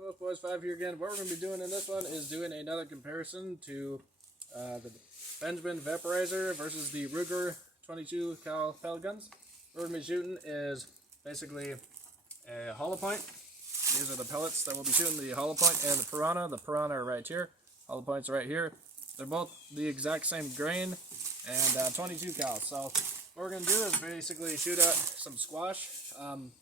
Hello boys, 5 here again. What we're going to be doing in this one is doing another comparison to the Benjamin vaporizer versus the Ruger 22 cal pellet guns. What we're going to be shooting is basically a hollow point. These are the pellets that we'll be shooting, the hollow point and the piranha. The piranha are right here, hollow points are right here. They're both the exact same grain and 22 cal. So what we're going to do is basically shoot at some squash. I'm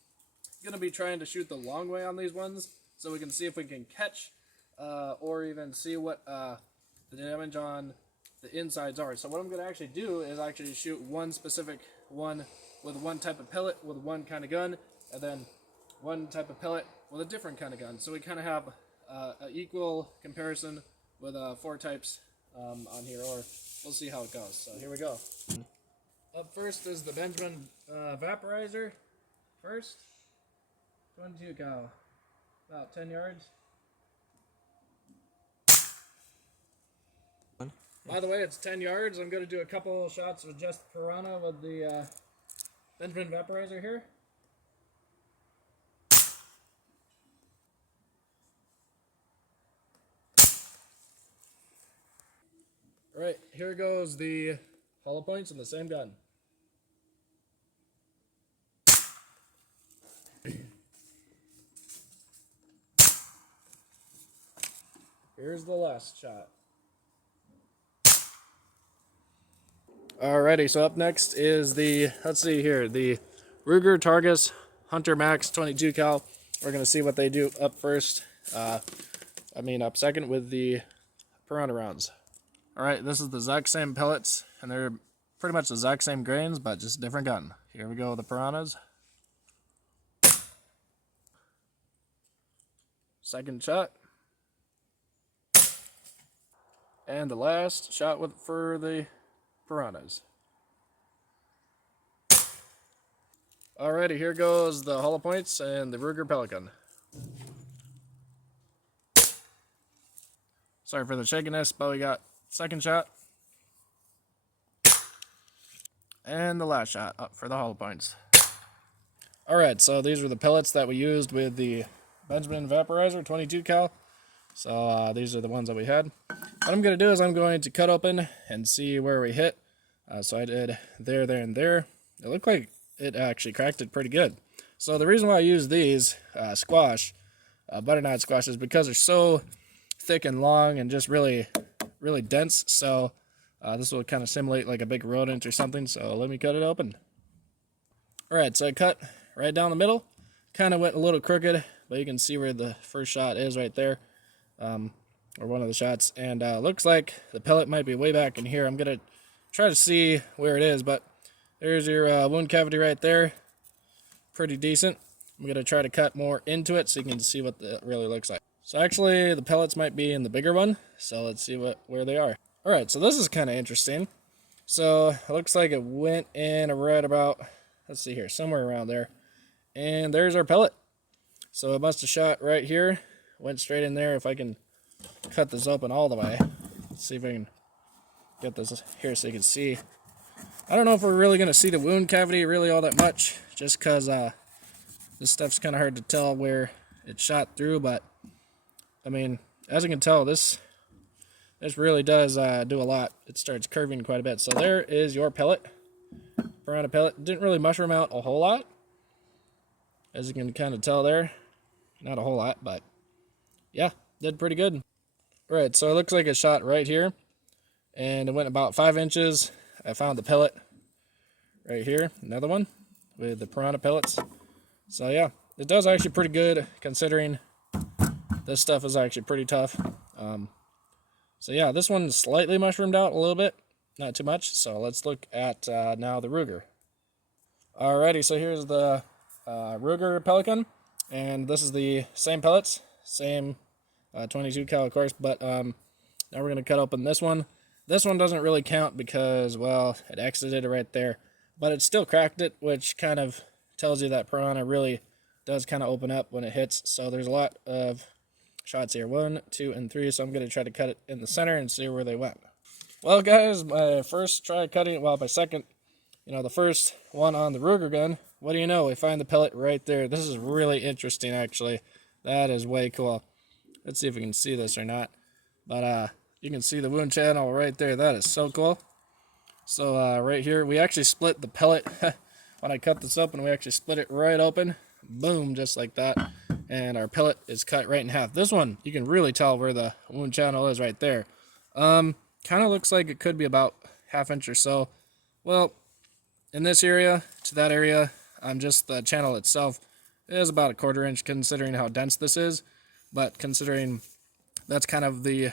going to be trying to shoot the long way on these ones, so we can see if we can catch or even see what the damage on the insides are. So what I'm going to actually do is actually shoot one specific one with one type of pellet with one kind of gun, and then one type of pellet with a different kind of gun. So we kind of have an equal comparison with 4 types on here, or we'll see how it goes. So here we go. Up first is the Benjamin vaporizer. First, 22 cal. About 10 yards. By the way, it's 10 yards. I'm going to do a couple shots with just piranha with the Benjamin vaporizer here. Alright, here goes the hollow points in the same gun. Here's the last shot. Alrighty, so up next is the, let's see here, the Ruger Targus Hunter Max 22 cal. We're going to see what they do up first, up second with the piranha rounds. Alright, this is the exact same pellets, and they're pretty much the exact same grains, but just different gun. Here we go with the piranhas. Second shot. And the last shot for the piranhas. Alrighty, here goes the hollow points and the Ruger pellet gun. Sorry for the shakiness, but we got second shot. And the last shot up for the hollow points. Alright, so these were the pellets that we used with the Benjamin vaporizer 22 cal. So these are the ones that we had. What I'm going to do is I'm going to cut open and see where we hit. So I did there, and there. It looked like it actually cracked it pretty good. So the reason why I use these butternut squash, is because they're so thick and long and just really, really dense. So this will kind of simulate like a big rodent or something. So let me cut it open. Alright, so I cut right down the middle. Kind of went a little crooked, but you can see where the first shot is right there. Or one of the shots, and looks like the pellet might be way back in here. I'm gonna try to see where it is, but there's your wound cavity right there. Pretty decent. I'm gonna try to cut more into it so you can see what it really looks like. So actually the pellets might be in the bigger one, so let's see where they are. Alright, so this is kind of interesting. So it looks like it went in right about, let's see here, somewhere around there, and there's our pellet. So it must have shot right here, went straight in there. If I can cut this open all the way, let's see if I can get this here so you can see. I don't know if we're really going to see the wound cavity really all that much, just because this stuff's kind of hard to tell where it shot through, but I mean, as you can tell, this really does do a lot. It starts curving quite a bit. So there is your pellet, piranha pellet. Didn't really mushroom out a whole lot, as you can kind of tell there. Not a whole lot, but yeah, did pretty good. Right, so it looks like it shot right here, and it went about 5 inches. I found the pellet right here, another one with the piranha pellets. So yeah, it does actually pretty good, considering this stuff is actually pretty tough. So yeah, this one's slightly mushroomed out a little bit, not too much. So let's look at now the Ruger. Alrighty, so here's the Ruger pellet gun, and this is the same pellets, same 22 cal, of course, but now we're going to cut open this one. This one doesn't really count because, well, it exited it right there, but it still cracked it, which kind of tells you that piranha really does kind of open up when it hits. So there's a lot of shots here, 1, 2, and 3, so I'm going to try to cut it in the center and see where they went. Well, guys, my first try cutting it, well, my second, the first one on the Ruger gun, what do you know, we find the pellet right there. This is really interesting, actually. That is way cool. Let's see if we can see this or not. But you can see the wound channel right there. That is so cool. So right here, we actually split the pellet. When I cut this open, we actually split it right open. Boom, just like that. And our pellet is cut right in half. This one, you can really tell where the wound channel is right there. Kind of looks like it could be about 1/2 inch or so. Well, in this area to that area, just the channel itself is about 1/4 inch considering how dense this is. But considering that's kind of the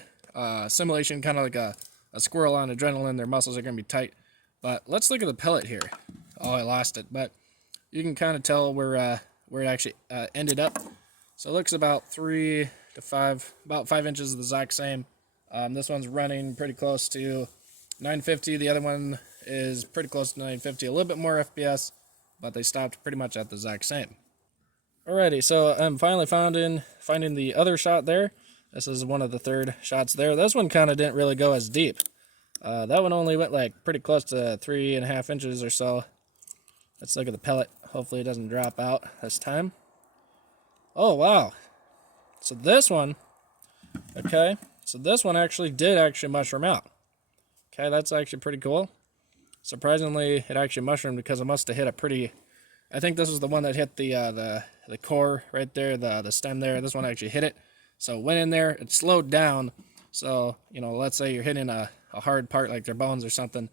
simulation, kind of like a squirrel on adrenaline, their muscles are going to be tight. But let's look at the pellet here. Oh, I lost it. But you can kind of tell where it actually ended up. So it looks about 3 to 5, about 5 inches the exact same. This one's running pretty close to 950. The other one is pretty close to 950. A little bit more FPS, but they stopped pretty much at the exact same. Alrighty, so I'm finally finding the other shot there. This is one of the third shots there. This one kind of didn't really go as deep. That one only went like pretty close to 3.5 inches or so. Let's look at the pellet. Hopefully it doesn't drop out this time. Oh, wow. So this one, okay, so this one actually did mushroom out. Okay, that's actually pretty cool. Surprisingly, it actually mushroomed because it must have hit a pretty, I think this is the one that hit the core right there, the stem there. This one actually hit it. So it went in there, it slowed down. So, you know, let's say you're hitting a hard part like their bones or something.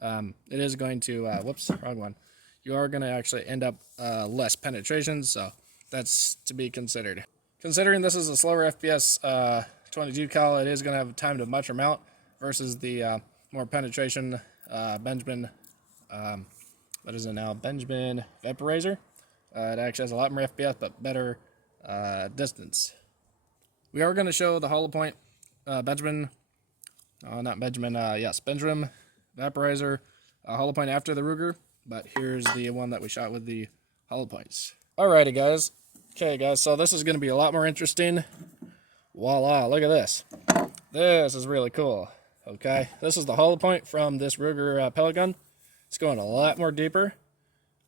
It is going to, whoops, wrong one. You are going to actually end up less penetration, so that's to be considered. Considering this is a slower FPS 22 cal, it is going to have time to mushroom out versus the more penetration Benjamin, what is it now? Benjamin vaporizer. It actually has a lot more FPS, but better distance. We are going to show the hollow point Benjamin vaporizer hollow point after the Ruger, but here's the one that we shot with the hollow points. Alrighty, guys. Okay, guys, so this is going to be a lot more interesting. Voila, look at this. This is really cool. Okay, this is the hollow point from this Ruger pellet gun. It's going a lot more deeper.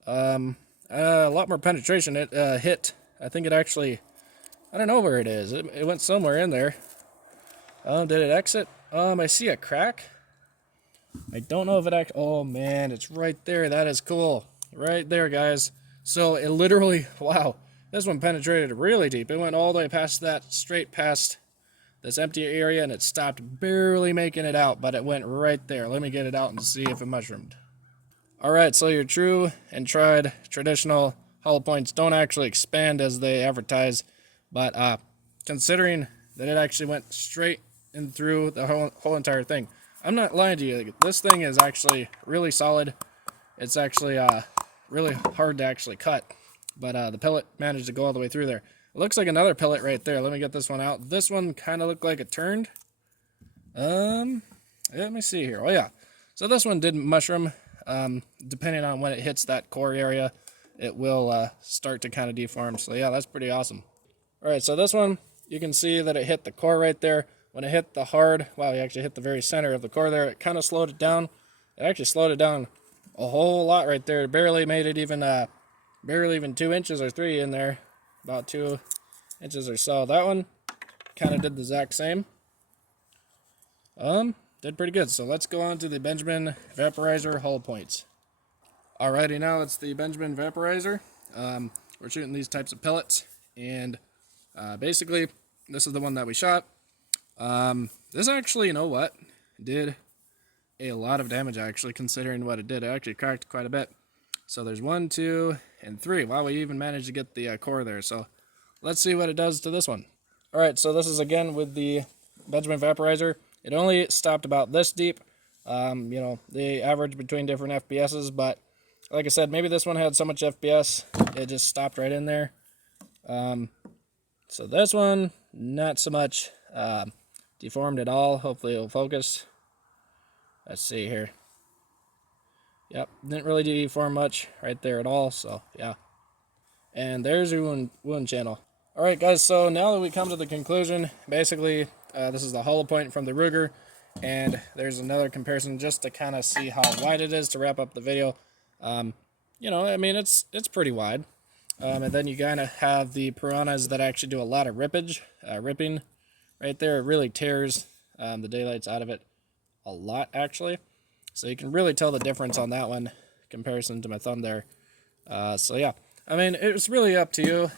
A lot more penetration. It hit, I think it actually, I don't know where it is. It went somewhere in there. Did it exit? I see a crack. I don't know if it oh man, it's right there. That is cool. Right there, guys. So it literally, wow, this one penetrated really deep. It went all the way past that, straight past this empty area, and it stopped barely making it out, but it went right there. Let me get it out and see if it mushroomed. Alright, so your true and tried traditional hollow points don't actually expand as they advertise, but considering that it actually went straight in through the whole entire thing. I'm not lying to you, this thing is actually really solid. It's actually really hard to actually cut, but the pellet managed to go all the way through there. It looks like another pellet right there. Let me get this one out. This one kind of looked like it turned. Let me see here. Oh yeah, so this one didn't mushroom. Depending on when it hits that core area, it will start to kind of deform. So yeah, that's pretty awesome. All right, so this one, you can see that it hit the core right there. When it hit the hard, wow, you actually hit the very center of the core there. It kind of slowed it down. It actually slowed it down a whole lot right there. It barely made it even, barely even 2 inches or 3 in there. About 2 inches or so. That one kind of did the exact same. Did pretty good. So let's go on to the Benjamin vaporizer hollow points. Alrighty, now it's the Benjamin vaporizer. We're shooting these types of pellets, and basically this is the one that we shot. This actually, you know what, did a lot of damage actually, considering what it did. It actually cracked quite a bit. So there's 1, 2, and 3. Wow, we even managed to get the core there. So let's see what it does to this one. Alright, so this is again with the Benjamin vaporizer. It only stopped about this deep. You know, they average between different FPSs, but like I said, maybe this one had so much FPS, it just stopped right in there. So this one, not so much deformed at all. Hopefully it'll focus. Let's see here. Yep, didn't really deform much right there at all, so yeah. And there's your wound channel. Alright guys, so now that we come to the conclusion, basically this is the hollow point from the Ruger, and there's another comparison just to kind of see how wide it is to wrap up the video. You know, I mean, it's pretty wide. And then you kind of have the piranhas that actually do a lot of ripping right there. It really tears the daylights out of it a lot, actually. So you can really tell the difference on that one comparison to my thumb there. So yeah, I mean, it's really up to you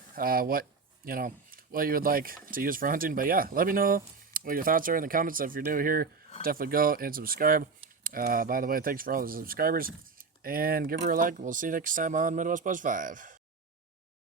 what you would like to use for hunting. But yeah, let me know what your thoughts are in the comments. If you're new here, definitely go and subscribe. By the way, thanks for all the subscribers. And give her a like. We'll see you next time on Midwest Buzz 5.